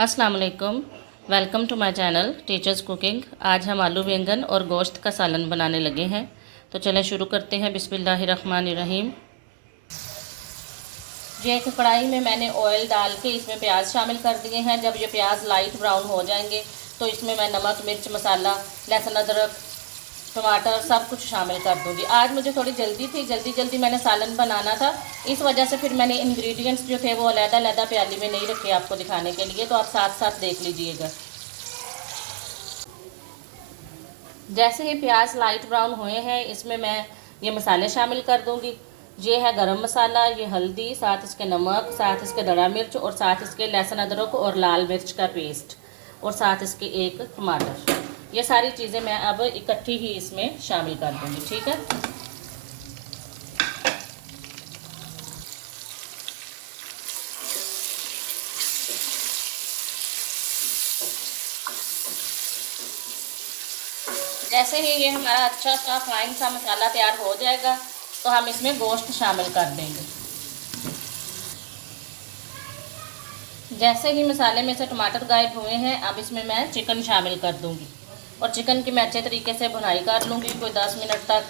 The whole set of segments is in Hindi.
अस्सलाम वालेकुम। Welcome to my channel teachers cooking. आज हम आलू बैंगन और गोश्त का सालन बनाने लगे हैं, तो चलें शुरू करते हैं। बिस्मिल्लाहिर्रहमानिर्रहीम। ये एक कढ़ाई में मैंने ऑयल डाल के इसमें प्याज शामिल कर दिए हैं। जब ये प्याज लाइट ब्राउन हो जाएंगे तो इसमें मैं नमक, मिर्च मसाला, लहसुन, अदरक, टमाटर सब कुछ शामिल कर दूंगी। आज मुझे थोड़ी जल्दी थी, जल्दी मैंने सालन बनाना था, इस वजह से फिर मैंने इंग्रेडिएंट्स जो थे वो अलग-अलग प्याली में नहीं रखे आपको दिखाने के लिए, तो आप साथ साथ देख लीजिएगा। जैसे ही प्याज लाइट ब्राउन हुए हैं इसमें मैं ये मसाले शामिल कर दूंगी। ये है गरम मसाला, ये हल्दी, साथ इसके नमक, साथ इसके धड़ा मिर्च और साथ इसके लहसुन, अदरक और लाल मिर्च का पेस्ट और साथ इसके एक टमाटर। ये सारी चीज़ें मैं अब इकट्ठी ही इसमें शामिल कर दूंगी। ठीक है। जैसे ही ये हमारा अच्छा सा फाइन सा मसाला तैयार हो जाएगा तो हम इसमें गोश्त शामिल कर देंगे। जैसे ही मसाले में से टमाटर गायब हुए हैं, अब इसमें मैं चिकन शामिल कर दूंगी और चिकन की मैं अच्छे तरीके से भुनाई कर लूँगी कोई 10 मिनट तक।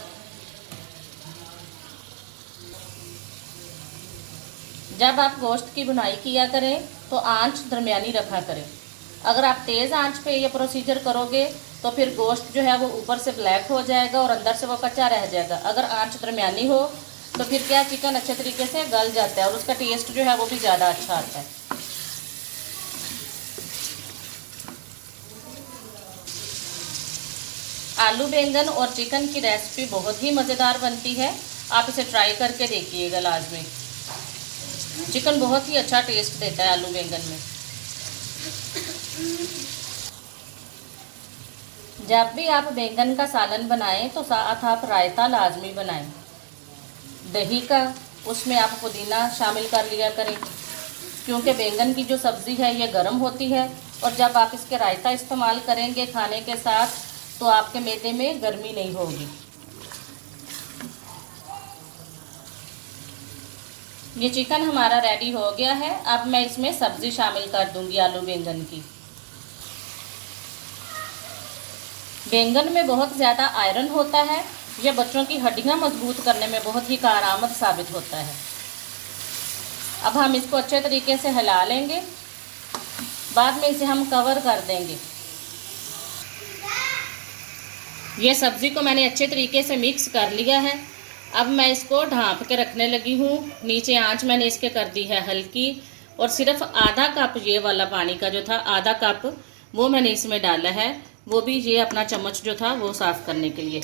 जब आप गोश्त की भुनाई किया करें तो आंच दरमियानी रखा करें। अगर आप तेज़ आंच पे ये प्रोसीजर करोगे तो फिर गोश्त जो है वो ऊपर से ब्लैक हो जाएगा और अंदर से वो कच्चा रह जाएगा। अगर आंच दरमियानी हो तो फिर क्या चिकन अच्छे तरीके से गल जाता है और उसका टेस्ट जो है वो भी ज़्यादा अच्छा आता है। आलू बैंगन और चिकन की रेसिपी बहुत ही मज़ेदार बनती है, आप इसे ट्राई करके देखिएगा लाजमी। चिकन बहुत ही अच्छा टेस्ट देता है आलू बैंगन में। जब भी आप बैंगन का सालन बनाएं तो साथ आप रायता लाजमी बनाएं दही का। उसमें आप पुदीना शामिल कर लिया करें, क्योंकि बैंगन की जो सब्ज़ी है ये गर्म होती है और जब आप इसके रायता इस्तेमाल करेंगे खाने के साथ तो आपके मैदे में गर्मी नहीं होगी। ये चिकन हमारा रेडी हो गया है। अब मैं इसमें सब्ज़ी शामिल कर दूंगी आलू बैंगन की। बैंगन में बहुत ज़्यादा आयरन होता है, यह बच्चों की हड्डियां मजबूत करने में बहुत ही कारआमद साबित होता है। अब हम इसको अच्छे तरीके से हिला लेंगे, बाद में इसे हम कवर कर देंगे। ये सब्ज़ी को मैंने अच्छे तरीके से मिक्स कर लिया है। अब मैं इसको ढाँप के रखने लगी हूँ। नीचे आंच मैंने इसके कर दी है हल्की और सिर्फ आधा कप ये वाला पानी का जो था, आधा कप वो मैंने इसमें डाला है, वो भी ये अपना चम्मच जो था वो साफ़ करने के लिए।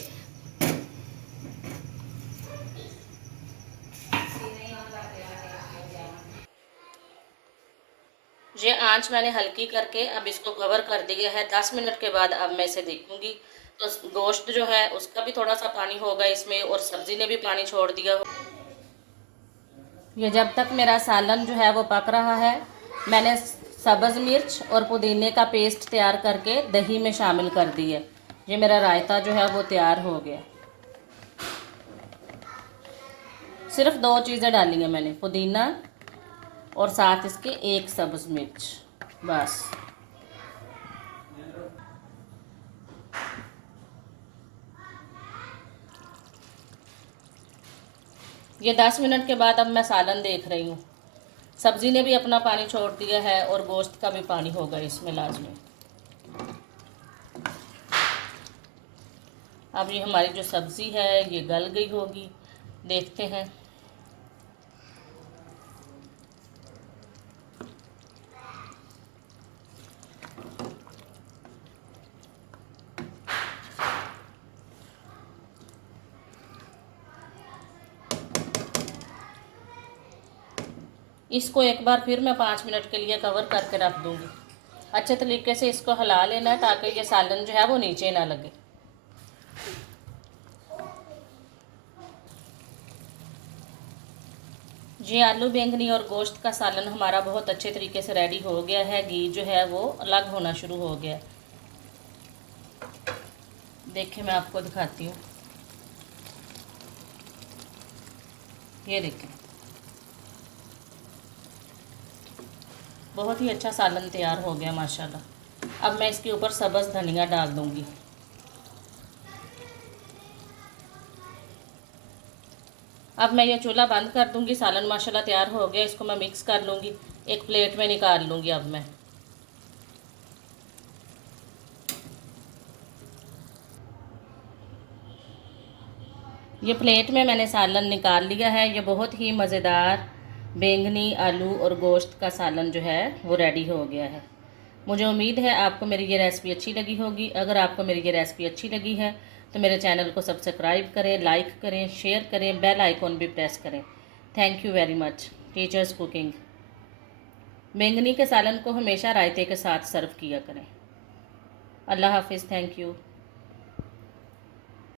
ये आंच मैंने हल्की करके अब इसको कवर कर दिया है। 10 मिनट के बाद अब मैं इसे देखूंगी तो गोश्त जो है उसका भी थोड़ा सा पानी होगा इसमें और सब्ज़ी ने भी पानी छोड़ दिया। ये जब तक मेरा सालन जो है वो पक रहा है, मैंने सब्ज़ मिर्च और पुदीने का पेस्ट तैयार करके दही में शामिल कर दी है। ये मेरा रायता जो है वो तैयार हो गया। सिर्फ 2 चीज़ें डाली हैं मैंने, पुदीना और साथ इसके एक सब्ज़ मिर्च, बस। ये 10 मिनट के बाद अब मैं सालन देख रही हूँ। सब्ज़ी ने भी अपना पानी छोड़ दिया है और गोश्त का भी पानी होगा इसमें लाजमी। अब ये हमारी जो सब्ज़ी है ये गल गई होगी, देखते हैं। इसको एक बार फिर मैं 5 मिनट के लिए कवर करके रख दूँगी। अच्छे तरीके से इसको हिला लेना है ताकि ये सालन जो है वो नीचे ना लगे। ये आलू बैंगनी और गोश्त का सालन हमारा बहुत अच्छे तरीके से रेडी हो गया है। घी जो है वो अलग होना शुरू हो गया। देखिए मैं आपको दिखाती हूँ, ये देखें। बहुत ही अच्छा सालन तैयार हो गया माशाल्लाह। अब मैं इसके ऊपर सब्ज़ धनिया डाल दूँगी। अब मैं ये चूल्हा बंद कर दूँगी। सालन माशाल्लाह तैयार हो गया। इसको मैं मिक्स कर लूँगी, एक प्लेट में निकाल लूँगी। अब मैं ये प्लेट में मैंने सालन निकाल लिया है। ये बहुत ही मज़ेदार बैंगनी आलू और गोश्त का सालन जो है वो रेडी हो गया है। मुझे उम्मीद है आपको मेरी ये रेसिपी अच्छी लगी होगी। अगर आपको मेरी ये रेसिपी अच्छी लगी है तो मेरे चैनल को सब्सक्राइब करें, लाइक करें, शेयर करें, बेल आइकॉन भी प्रेस करें। Thank you very much. Teachers cooking. बैंगनी के सालन को हमेशा रायते के साथ सर्व किया करें। अल्लाह हाफिज़। Thank you.